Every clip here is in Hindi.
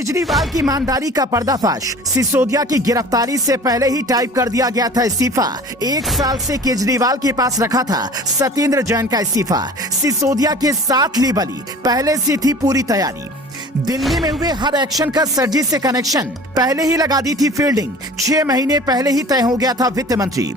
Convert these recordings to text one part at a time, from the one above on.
केजरीवाल की ईमानदारी का पर्दाफाश। सिसोदिया की गिरफ्तारी से पहले ही टाइप कर दिया गया था इस्तीफा। 1 साल से केजरीवाल के पास रखा था सत्येंद्र जैन का इस्तीफा। सिसोदिया के साथ ली बली, पहले से थी पूरी तैयारी। दिल्ली में हुए हर एक्शन का सरजी से कनेक्शन, पहले ही लगा दी थी फील्डिंग। 6 महीने पहले ही तय हो गया था वित्त मंत्री।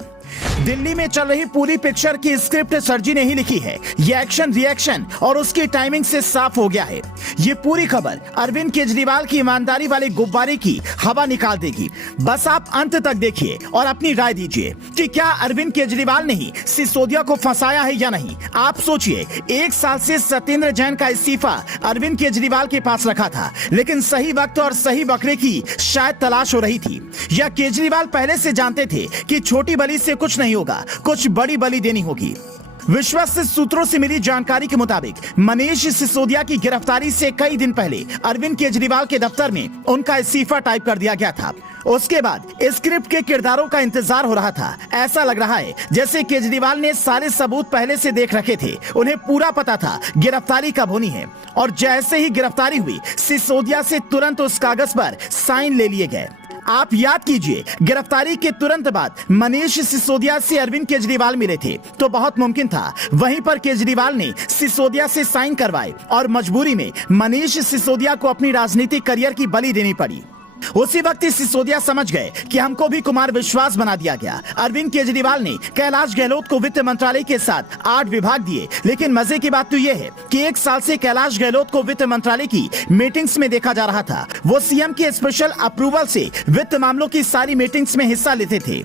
दिल्ली में चल रही पूरी पिक्चर की स्क्रिप्ट सरजी ने ही लिखी है। ये एक्शन रिएक्शन और उसकी टाइमिंग से साफ हो गया है। ये पूरी खबर अरविंद केजरीवाल की ईमानदारी वाले गुब्बारे की हवा निकाल देगी। बस आप अंत तक देखिए और अपनी राय दीजिए कि क्या अरविंद केजरीवाल ने ही सिसोदिया को फंसाया है या नहीं। आप सोचिए, 1 साल से सत्येंद्र जैन का इस्तीफा अरविंद केजरीवाल के पास रखा था, लेकिन सही वक्त और सही बकरे की शायद तलाश हो रही थी, या केजरीवाल पहले से जानते थे कि छोटी बलि से कुछ नहीं होगा, कुछ बड़ी बलि देनी होगी। विश्वस्त सूत्रों से मिली जानकारी के मुताबिक मनीष सिसोदिया की गिरफ्तारी से कई दिन पहले अरविंद केजरीवाल के दफ्तर में उनका इस्तीफा टाइप कर दिया गया था। उसके बाद स्क्रिप्ट के किरदारों का इंतजार हो रहा था। ऐसा लग रहा है जैसे केजरीवाल ने सारे सबूत पहले से देख रखे थे। उन्हें पूरा पता था गिरफ्तारी कब होनी है, और जैसे ही गिरफ्तारी हुई, सिसोदिया से तुरंत उस कागज पर साइन ले लिए गए। आप याद कीजिए, गिरफ्तारी के तुरंत बाद मनीष सिसोदिया से अरविंद केजरीवाल मिले थे, तो बहुत मुमकिन था वहीं पर केजरीवाल ने सिसोदिया से साइन करवाए और मजबूरी में मनीष सिसोदिया को अपनी राजनीतिक करियर की बलि देनी पड़ी। उसी वक्त सिसोदिया समझ गए कि हमको भी कुमार विश्वास बना दिया गया। अरविंद केजरीवाल ने कैलाश गहलोत को वित्त मंत्रालय के साथ 8 विभाग दिए, लेकिन मजे की बात तो यह है कि 1 साल से कैलाश गहलोत को वित्त मंत्रालय की मीटिंग्स में देखा जा रहा था। वो सीएम के स्पेशल अप्रूवल से वित्त मामलों की सारी मीटिंग्स में हिस्सा लेते थे।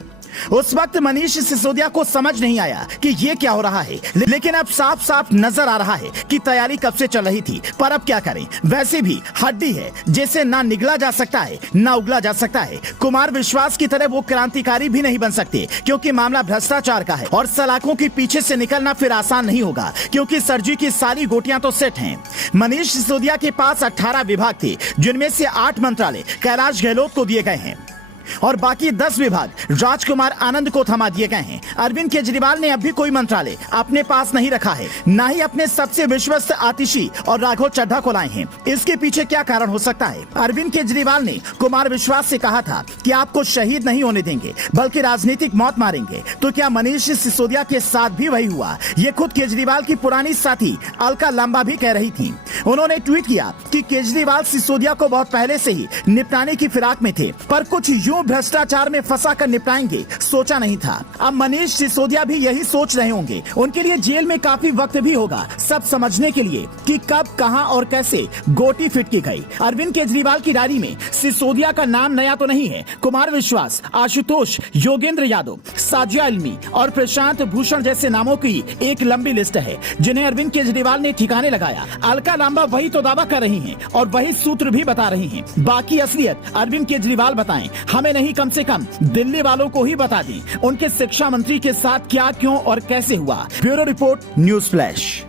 उस वक्त मनीष सिसोदिया को समझ नहीं आया कि ये क्या हो रहा है, लेकिन अब साफ साफ नजर आ रहा है कि तैयारी कब से चल रही थी। पर अब क्या करें, वैसे भी हड्डी है जिसे ना निगला जा सकता है ना उगला जा सकता है। कुमार विश्वास की तरह वो क्रांतिकारी भी नहीं बन सकते, क्योंकि मामला भ्रष्टाचार का है और सलाखों के पीछे से निकलना फिर आसान नहीं होगा, क्योंकि सरजी की सारी गोटियां तो सेट हैं। मनीष सिसोदिया के पास 18 विभाग थे, जिनमें से 8 मंत्रालय कैलाश गहलोत को दिए गए हैं और बाकी 10 विभाग राजकुमार आनंद को थमा दिए गए हैं। अरविंद केजरीवाल ने अभी कोई मंत्रालय अपने पास नहीं रखा है, ना ही अपने सबसे विश्वस्त आतिशी और राघव चड्ढा को लाए हैं। इसके पीछे क्या कारण हो सकता है? अरविंद केजरीवाल ने कुमार विश्वास से कहा था कि आपको शहीद नहीं होने देंगे, बल्कि राजनीतिक मौत मारेंगे। तो क्या मनीष सिसोदिया के साथ भी वही हुआ? ये खुद केजरीवाल की पुरानी साथी अलका लांबा भी कह रही थी। उन्होंने ट्वीट किया कि केजरीवाल सिसोदिया को बहुत पहले से ही निपटाने की फिराक में थे, पर कुछ यूं भ्रष्टाचार में फंसा कर निपटाएंगे सोचा नहीं था। अब मनीष सिसोदिया भी यही सोच रहे होंगे। उनके लिए जेल में काफी वक्त भी होगा सब समझने के लिए कि कब, कहां और कैसे गोटी फिट की गई। अरविंद केजरीवाल की डायरी में सिसोदिया का नाम नया तो नहीं है। कुमार विश्वास, आशुतोष, योगेंद्र यादव, साजिया इल्मी और प्रशांत भूषण जैसे नामों की एक लंबी लिस्ट है, जिन्हें अरविंद केजरीवाल ने ठिकाने लगाया। अलका लांबा वही तो दावा कर रही हैं और वही सूत्र भी बता रही हैं। बाकी असलियत अरविंद केजरीवाल बताएं, हमें नहीं, कम से कम दिल्ली वालों को ही बता दें उनके शिक्षा मंत्री के साथ क्या, क्यों और कैसे हुआ। Bureau report, news flash.